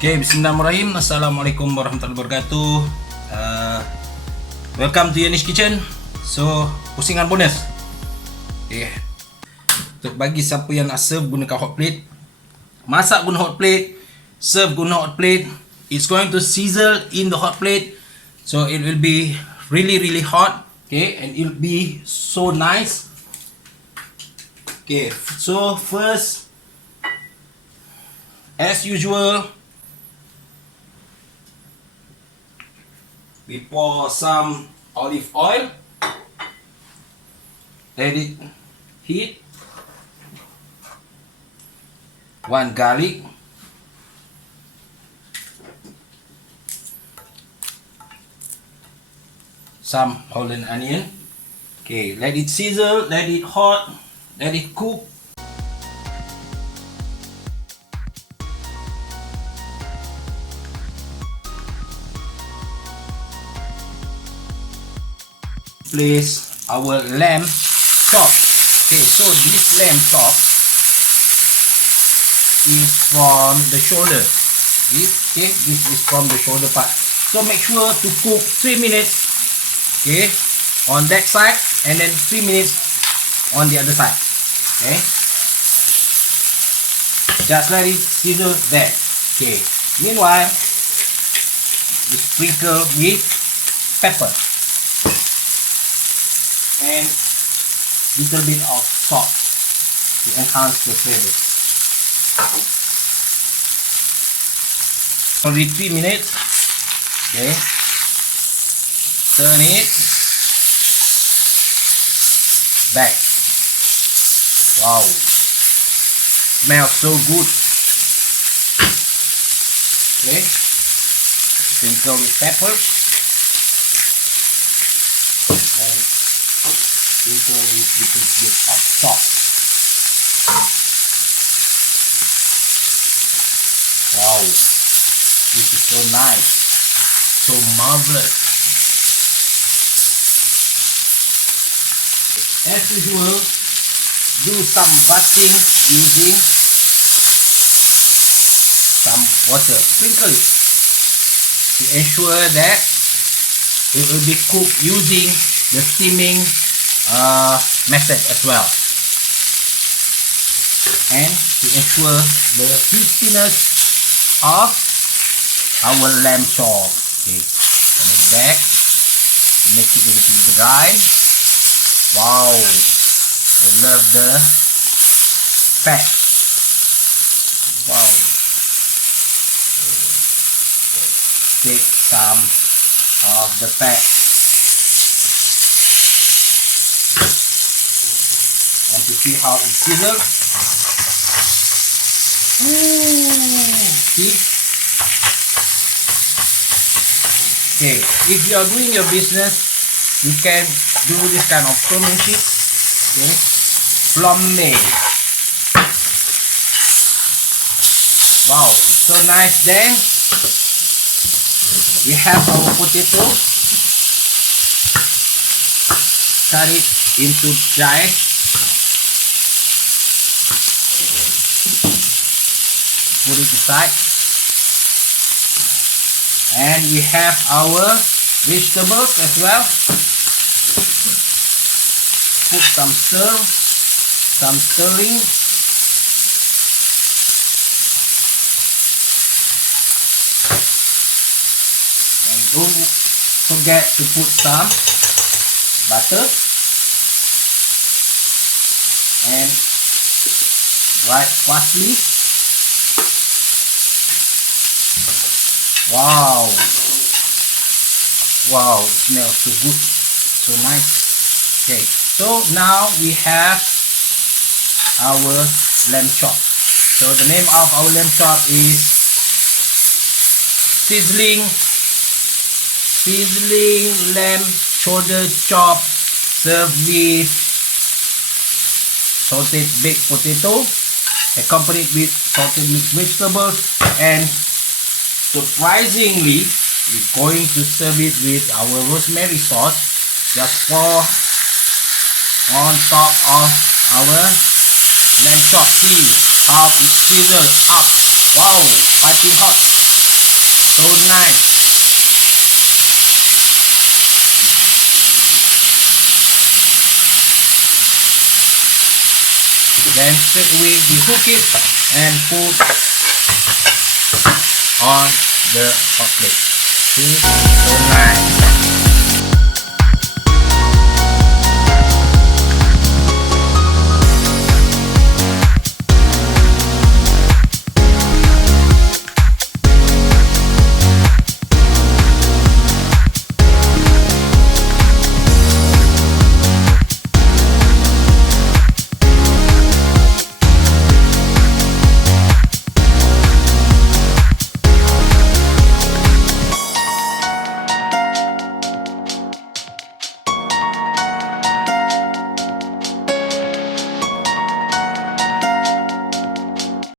Okay, bismillahirrahmanirrahim. Assalamualaikum warahmatullahi wabarakatuh. Welcome to Yanish Kitchen. So, pusingan bonus. Okay. Untuk bagi siapa yang nak serve gunakan hot plate, masak guna hot plate, serve guna hot plate, it's going to sizzle in the hot plate. So, it will be really hot. Okay, and it will be so nice. Okay, so first, as usual, we pour some olive oil, let it heat, 1 garlic, some Holland onion. Okay, let it sizzle, let it hot, let it cook. Place our lamb chop. Okay, so this lamb chop is from the shoulder. This is from the shoulder part. So make sure to cook 3 minutes. Okay, on that side, and then 3 minutes on the other side. Okay, just let it sizzle there. Okay, meanwhile, we sprinkle with pepper and little bit of salt to enhance the flavor. Only 3 minutes. Okay, turn it back. Wow, smells so good. Okay, sprinkle with pepper and sprinkle with little bit of salt. Wow, this is so nice, so marvelous. As usual, do some basting using some water. Sprinkle it to ensure that it will be cooked using the steaming method as well, and to ensure the crispiness of our lamb chop. Okay, turn it back to make it a little bit dry. Wow, I love the fat. Wow, take some of the fat. Want to see how it sizzles? See? Okay, if you are doing your business, you can do this kind of showmanship. Okay, FLAMBE. Wow, it's so nice. Then we have our potato. Cut it into dice. Put it aside, and we have our vegetables as well. Put some stirring, and don't forget to put some butter and dried parsley. Wow, wow, it smells so good, so nice. Okay, so now we have our lamb chop. So the name of our lamb chop is sizzling lamb shoulder chop, served with sauteed baked potato, accompanied with sauteed mixed vegetables, and surprisingly, we're going to serve it with our rosemary sauce. Just pour on top of our lamb chop. See how it sizzles up. Wow, piping hot. So nice. Then straight away we hook it and put on the hot plate. See, so nice.